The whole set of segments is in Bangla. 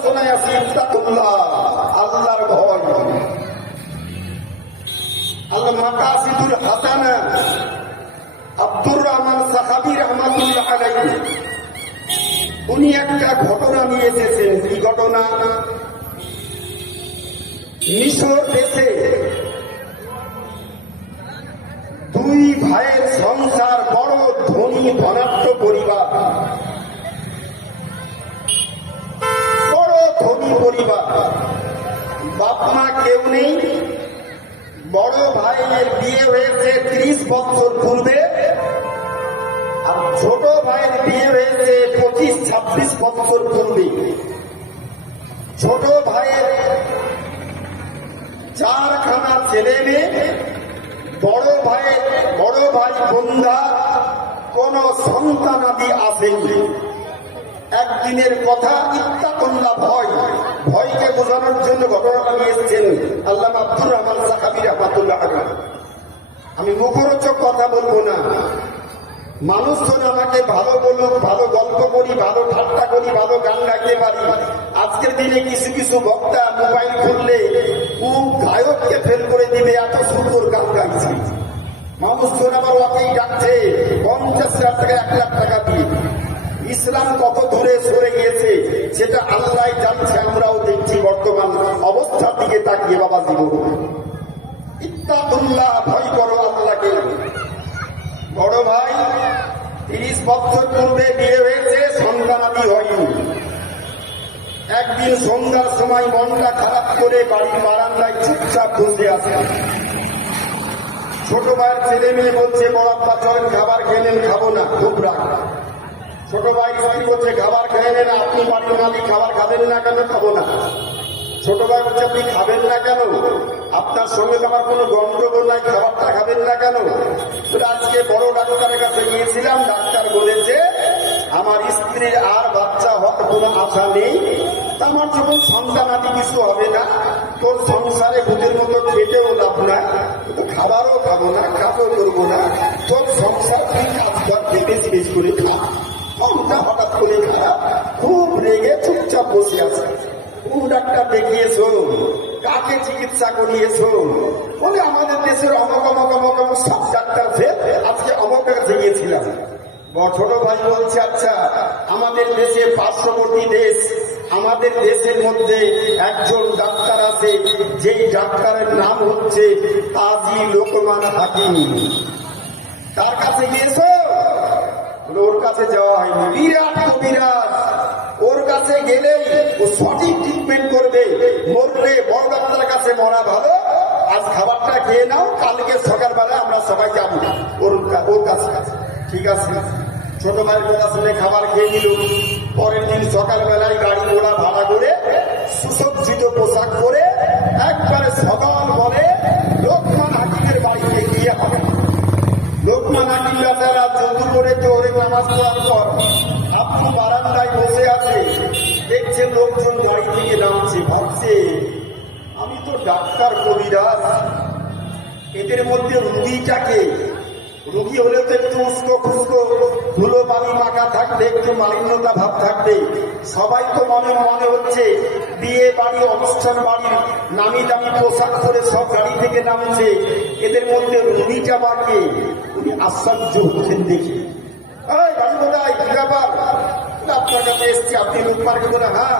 আলোচনায় আছি ইত্তাকুল্লাহ, আল্লাহর ভয়। আল্লাহ মাকাসিদুল হাসানা আব্দুর রহমান সাহাবী রাহমাতুল্লাহ আলাইহি উনি একটা ঘটনা নিয়ে এসেছেন। কি ঘটনা? মিশর দেশে দুই ভাইয়ের সংসার, বড় ধনী ধনাঢ্য পরিবার, বড় ধনী পরিবার, বাপ মা কেউ নেই। বড় ভাইয়ের বিয়ে হয়েছে 30 বছর পূর্বে, আর ছোট ভাইয়ের বিয়ে হয়েছে 25-26 বছর পূর্বে। ছোট ভাইয়ের 4খানা ছেলে মেয়ে, বড় ভাই বন্ধা কোন সন্তানাদি আসেনি। একদিনের কথা, ইত্তাকুল্লাহ, ভয়কে বোঝানোর জন্য ঘটনাটা নিয়ে এসেছেন আল্লামা আব্দুর রহমান সাহাবী রাহমাতুল্লাহ আলাইহি। আমি মুখরোচক কথা বলবো না, মানুষজন আমাকে ভালো বলুক, ভালো গল্প করি, ভালো ঠাট্টা করি, ভালো গান গাইতে পারি। আজকের দিনে কিছু কিছু বক্তা মোবাইল খুললে গায়ককে ফেল করে দিবে, এত সুন্দর গান গাইছে। মানুষজন আবার ওকেই ডাকছে 50,000 টাকা 1 লাখ টাকা দিয়ে। ইসলাম কত দূরে সরে গিয়েছে সেটা আল্লাহ জানছে, আমরাও দেখছি বর্তমান অবস্থার দিকে তাকিয়ে। বাবা জীবন, ইত্তাকুল্লাহ, ভয় করো আল্লাহকে। বড় ভাই 30 বছর পূর্বে বিয়ে হয়েছে, সন্তানাদি হয়নি। একদিন সন্ধ্যার সময় মনটা খারাপ করে বাড়ির বারান্দায় চুপচাপ বসে আছে। ছোট ভাইয়ের ছেলে মেয়ে বলছে, বড় আব্বা চলেন খাবার খেয়ে নেন। খাবো না, খুব রাগ। ছোট ভাই স্ত্রী বলছে, খাবার খেয়ে নেন। আপনি বাড়ির মালিক, খাবার খাবেন না কেন? খাবো না। ছোট ভাই বলছে, আপনি খাবেন না কেন? আপনার সঙ্গে আমার কোনো গন্ডগোল নাই, খাবারটা খাবেন না কেন? আজকে বড় ডাক্তারের কাছে গিয়েছিলাম, ডাক্তার বলেছে আমার স্ত্রীর আর বাচ্চা হওয়ার কোনো আশা নেই, আমার যখন সন্তানাদি কিছু হবে না, তোর সংসারে ভূতের মতো খেটেও লাভ না, খাবারও খাবো না, কাজও করবো না, তোর সংসার তুই কাজ করতে বেশি বেশি করে খা। মনটা হঠাৎ করে খারাপ, খুব রেগে চুপচাপ বসে আছে। কোন ডাক্তার দেখিয়েছো? কাকে চিকিৎসা করিয়েছো? বলে আমাদের দেশের অমক অমক অমক অমক সব ডাক্তার ফেল, আজকে অমকের কাছে গিয়েছিলাম। ছোট ভাই বলছে, আচ্ছা আমাদের দেশে পার্শ্ববর্তী দেশ, আমাদের দেশের মধ্যে একজন ডাক্তার আছে, যেই ডাক্তারের নাম হচ্ছে কাজী লোকমান হাকিম। তার কাছে গিয়েছো? ওর কাছে যাওয়া হয়নি। বিরাট কবিরাজ, ওর কাছে গেলেই ও সঠিক ট্রিটমেন্ট করবে। মরলে বড় ডাক্তারের কাছে মরা ভালো। আজ খাবারটা খেয়ে নাও, কালকে সকালবেলা আমরা সবাই যাবো ওর কাছে। ঠিক আছে। ছোট ভাইয়ের কথা শুনে খাবার খেয়ে নিল। পরের দিন সকালবেলায় গাড়ি ঘোড়া ভাড়া করে, সুসজ্জিত পোশাক পরে, একবারে সকাল বলে লোকমান হাকিমের বাড়িতে গিয়ে হবে। লোকমান হাকিম বেচারা যদু করে জোরে নামাজ পড়ার পর আপনি বারান্দায় বসে আছে, দেখছে লোকজন গাড়ি থেকে নামছে। ভাবছে আমি তো ডাক্তার কবিরাজ, এদের মধ্যে রুগীটাকে, রুগী হলেও তো একটু উস্কো খুস্কো ধুলো বালি মাখা থাকবে, একটু মালিন্যতা ভাব থাকবে। সবাই তো মনে মনে হচ্ছে বিয়ে বাড়ি, অনুষ্ঠান বাড়ির নামি দামি পোশাক পরে সব গাড়ি থেকে নামছে, এদের মধ্যে রুগীটা বাকে। উনি আশ্চর্য হচ্ছেন দেখি। গাড়ি বোধহয় কি ব্যাপার? আপনার কাছে এসছি, আপনি লোকমানকে বলে, হ্যাঁ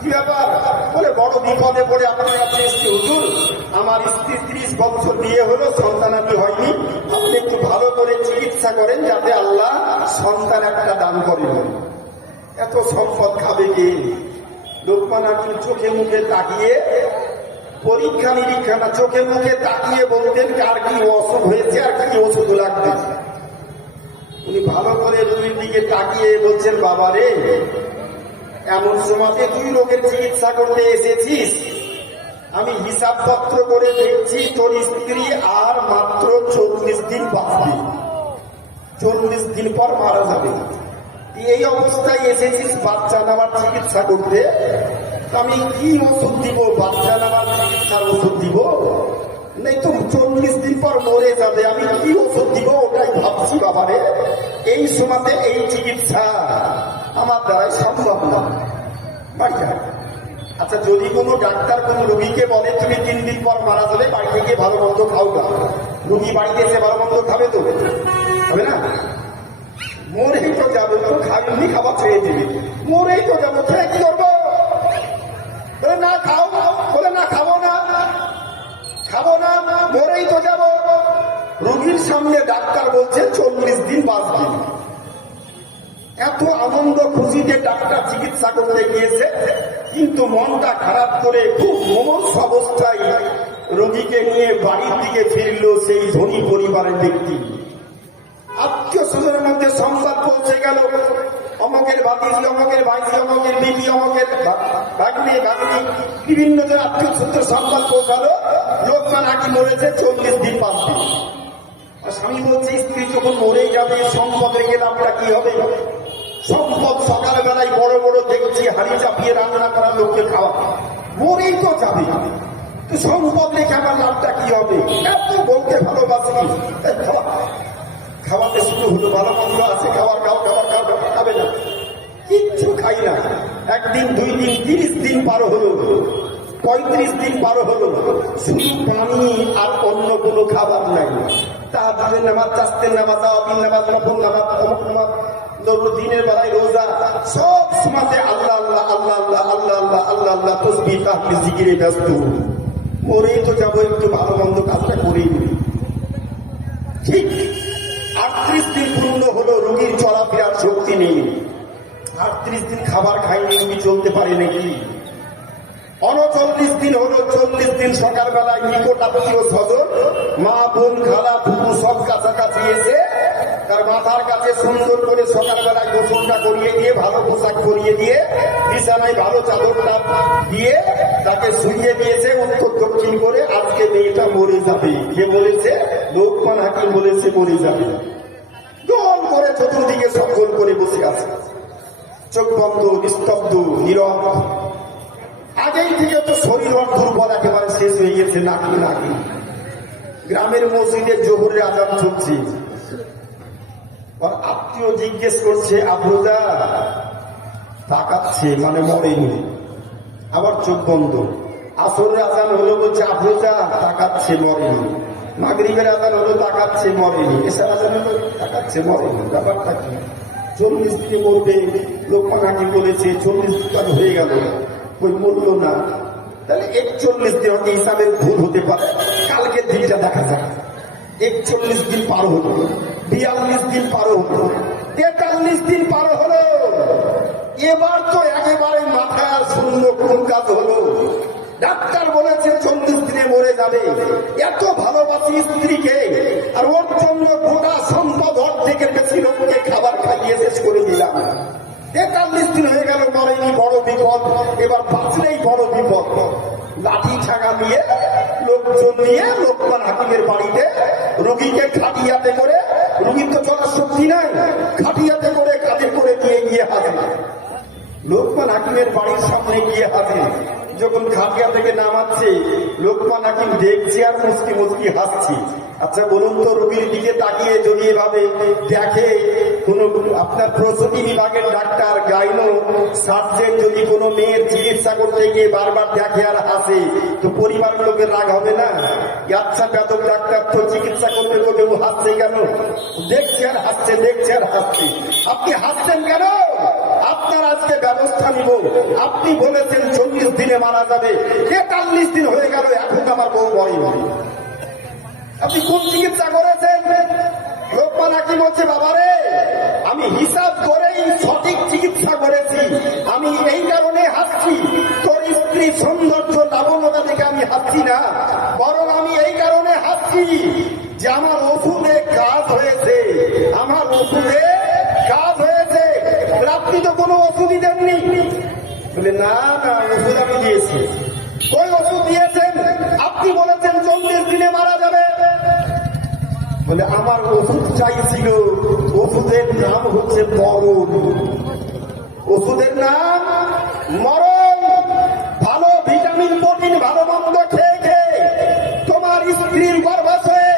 কি ব্যাপার? বলে বড় বিপদে পড়ে আপনার কাছে এসছি হুজুর, আমার স্ত্রী 30 বছর বিয়ে হলো, সন্তানাদি হয়নি, আপনি একটু ভালো করে চিকিৎসা করেন যাতে আল্লাহ সন্তান একটা দান করেন। এত সম্পদ খাবে কে? লোকমান হাকিম চোখে মুখে তাকিয়ে, পরীক্ষা নিরীক্ষা না, চোখে মুখে তাকিয়ে বলতেন কার কি অসুখ হয়েছে আর কি ওষুধ লাগবে। উনি ভালো করে দুই দিকে তাকিয়ে বলছেন, বাবা রে, এমন সময়তে তুই লোকের চিকিৎসা করতে এসেছিস, আমি হিসাবপত্র করে দেখছি তোর স্ত্রী আর মাত্র 40 দিন বাঁচবে, 40 দিন পর মারা যাবে। এই অবস্থায় এসেছিস বাচ্চা নেওয়ার চিকিৎসা করতে, আমি কি ওষুধ দিব? বাচ্চা নেওয়ার চিকিৎসার ওষুধ দিব? নেই তো 40 দিন পর মরে যাবে, আমি কি ওষুধ দিব ওটাই ভাবছি। বাবারে, এই সময়তে এই চিকিৎসা আমার দ্বারাই সম্ভব না। বাড়ি আচ্ছা, যদি কোনো ডাক্তার কোনো রোগীকে বলে তুমি 3 দিন পর মারা যাবে, বাড়ি থেকে ভালো মন্দ খাও না, রোগী বাড়িতে এসে ভালো মন্দ খাবে তো? হবে না? মরেই তো যাবো, তো খাবি খাবার ছেড়ে দিবি, মরেই তো যাবো, খেয়ে কি করবো? বলে না খাও, বলে না খাবো না, খাবো না, মরেই তো যাবো। রোগীর সামনে ডাক্তার বলছে 40 দিন বাঁচবি। এত আনন্দ খুশিতে ডাক্তার চিকিৎসা করতে গিয়েছে, কিন্তু মনটা খারাপ করে খুব মমস অবস্থায় রোগীকে নিয়ে বাড়ির দিকে ফিরল সেই ধনী পরিবারের ব্যক্তি। আত্মীয় স্বজনের মধ্যে সংবাদ পৌঁছে গেল, অমকের ভাতিজি, অমকের ভাইজি, অমকের বিবি, অমকের ভাগ্নি ভাগ্নি, বিভিন্ন জন আত্মীয় সূত্রে সংবাদ পৌঁছালো লোকমান হাকিম মরেছে, 40 দিন বাঁচবে। আর স্বামী বলছে স্ত্রী যখন মরেই যাবে সম্পদ রেখে লাভটা কি হবে? সম্পদ সকালবেলায় বড় বড় দেখছি হাড়ি চাপিয়ে রান্না করার লোককে খাওয়া, মরেই তো যাবে, তো সম্পদ রেখে আমার লাভটা কি হবে? এত বলতে ভালোবাসি, খাওয়াতে শুরু হলো, ভালো মন্দ আছে, খাবার খাও, খাবার খাও, খাবে না, কিচ্ছু খাই না। 1 দিন 2 দিন 30 দিন পার হলো, 35 দিন পার হলো, শুধু পানি আর অন্য কোনো খাবার নাই। তাহাজ্জুদের নামাজ, চাস্তের নামাজ, আওয়াবিন নামাজ, নফল নামাজ, অমুক নামাজ, দিনের বেলায় রোজা, সব সমাজে আল্লাহ আল্লাহ আল্লাহ আল্লাহ আল্লাহ আল্লাহ আল্লাহ আল্লাহ তসবিহ তাহমিদ জিকিরে ব্যস্ত। মরেই তো যাবো, একটু ভালো মন্দ কাজটা করেই নিই। ঠিক 38 দিন পূর্ণ হলো, রোগীর চলাফেরার শক্তি নেই। 38 দিন খাবার খাইনি, রোগী চলতে পারে নাকি? 39 দিন হলো, 40 দিন সকালবেলায় নিকট আত্মীয় স্বজন, মা বোন খালা ফুপু সব কাছাকাছি এসে তার মাথার কাছে সুন্দর করে সকালবেলায় গোসলটা করিয়ে দিয়ে, ভালো পোশাক করিয়ে দিয়ে, বিছানায় ভালো চাদরটা দিয়ে তাকে শুইয়ে দিয়েছে উত্তর দক্ষিণ করে। আজকে মেয়েটা মরে যাবে। কে বলেছে? লোকমান হাকিম বলেছে মরে যাবে। গোল করে চতুর্দিকে সকল করে বসে আছে, চোখ বন্ধ, নিস্তব্ধ, নীরব। আগেই থেকে তো শরীর দুর্বল, একেবারে শেষ হয়ে গেছে, নাকি নাকি। গ্রামের মসজিদে জোহরের আজান চলছে, আত্মীয় জিজ্ঞেস করছে আফরোজা, তাকাচ্ছে মানে মরেনি, আবার চোখ বন্ধ। আসরের আজান হলো, বলছে আফরোজা, তাকাচ্ছে মরেনি। মাগরিবের আজান হলো, তাকাচ্ছে মরেনি। এসার আজান হলো, তাকাচ্ছে মরেনি। ব্যাপারটা কি? 40 দিনে মরবে লোকমান হাকিম বলেছে, 40 দিন হয়ে গেল, ওই মরল না। তাহলে 41 দিন হয়তো হিসাবের ভুল হতে পারে, কালকের দিনটা দেখা যায়। 41 দিন পার হলো, 42 দিন পার হলো, 43 দিন পার হলো। এবার তো একেবারে মাথায় শূন্য, কোন কাজ হলো? ডাক্তার বলেছে 40 দিনে মরে যাবে। এত ভালোবাসি স্ত্রীকে, আর ওর জন্য গোটা সম্পদ অর্ধেকের বেশি লোককে খাবার খাইয়ে শেষ করে দিলাম। 43 দিন হয়ে গেল, মরেনি, বড় বিপদ। এবার বাঁচলেই বড় বিপদ। লাঠি ঠাঙা নিয়ে লোকজন নিয়ে লোকমান হাকিমের বাড়িতে রোগীকে খাটিয়াতে করে, রোগীর তো চলার শক্তি নাই, খাটিয়াতে করে কাঁধে করে নিয়ে গিয়ে হাজির লোকমান হাকিমের বাড়ির সামনে গিয়ে হাজির। যখন খাটিয়া থেকে নামাচ্ছে, লোকমান হাকিম দেখছে আর মুচকি মুচকি হাসছি। আচ্ছা বলুন তো, রোগীর দিকে তাকিয়ে যদি এভাবে দেখে কোন আপনার প্রসূতি বিভাগের ডাক্তার, গাইনো সার্জেন যদি কোনো মেয়ের চিকিৎসা করতে গিয়ে বারবার দেখে আর হাসে, তো পরিবার লোকের রাগ হবে না? আচ্ছা বেদক ডাক্তার তো চিকিৎসা করতে করতে ও হাসছে কেন? দেখছে আর হাসছে, দেখছে আর হাসছে। আপনি হাসছেন কেন? আপনার আজকে ব্যবস্থা নিব। আপনি বলেছেন 40 দিনে মারা যাবে, 43 দিন হয়ে গেল, এখন আমার বউ মরেনি। আপনি কোন চিকিৎসা করেছেন? লোকমান হাকিম বলছে, বাবারে, আমি হিসাব করেই সঠিক চিকিৎসা করেছি। আমি এই কারণে হাসছি, তোর স্ত্রীর সৌন্দর্য লাবণ্যতা দেখে আমি হাসছি না, বরং আমি এই কারণে হাসছি যে আমার ওষুধে কাজ হয়েছে, আমার ওষুধে কাজ হয়েছে। আপনি তো কোনো ওষুধই দেননি। বলে না না, ওষুধ আমি দিয়েছি। ওই ওষুধ দিয়েছেন, আপনি বলেছেন 40 দিনে মারা যাবে। বলে আমার ওষুধ চাইছিল, ওষুধের নাম হচ্ছে মরণ। ওষুধের নাম মরণ। ভালো ভিটামিন প্রোটিন ভালো মন্দ খেয়ে খেয়ে তোমার স্ত্রীর গর্ভাশয়ে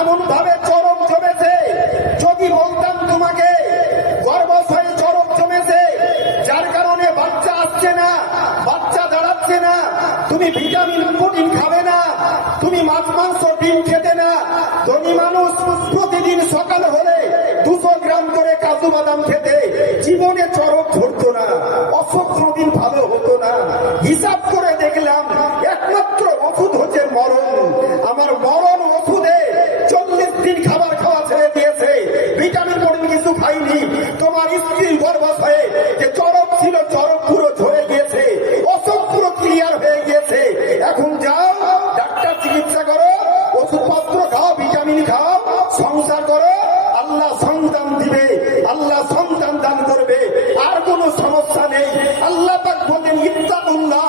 এমন ভাবে চরম জমেছে, যদি বলতাম তোমাকে গর্ভাশয়ে চরম জমেছে, যার কারণে বাচ্চা আসছে না, বাচ্চা দাঁড়াতে তুমি ভিটামিন প্রোটিন খাবে না, তুমি মাছ মাংস ডিম খেতে না। ধনী মানুষ প্রতিদিন সকাল হলে 200 গ্রাম করে কাজু বাদাম খেতে, জীবনে চরক ধরতো না, অসুখ কোনদিন ভালো হতো না। হিসাব করে দেখলাম একমাত্র ওষুধ হচ্ছে মরণ। আমার মরণ ওষুধে 40 দিন খাবার খাওয়া ছেড়ে দিয়েছে, ভিটামিন প্রোটিন কিছু খাইনি। তোমার স্ত্রীর গর্ভাশয়ে যে চরক ছিল, চরক পুরো ঝরে গিয়েছে, অসুখ পুরো ক্লিয়ার হয়ে গিয়েছে। এখন যাও ডাক্তার চিকিৎসা করো, ওষুধপত্র খাও, ভিটামিন খাও, সংসার করো, আল্লাহ সন্তান দিবে, আল্লাহ সন্তান দান করবে, আর কোনো সমস্যা নেই। আল্লাহ পাক বলেন ইত্তাকুল্লাহ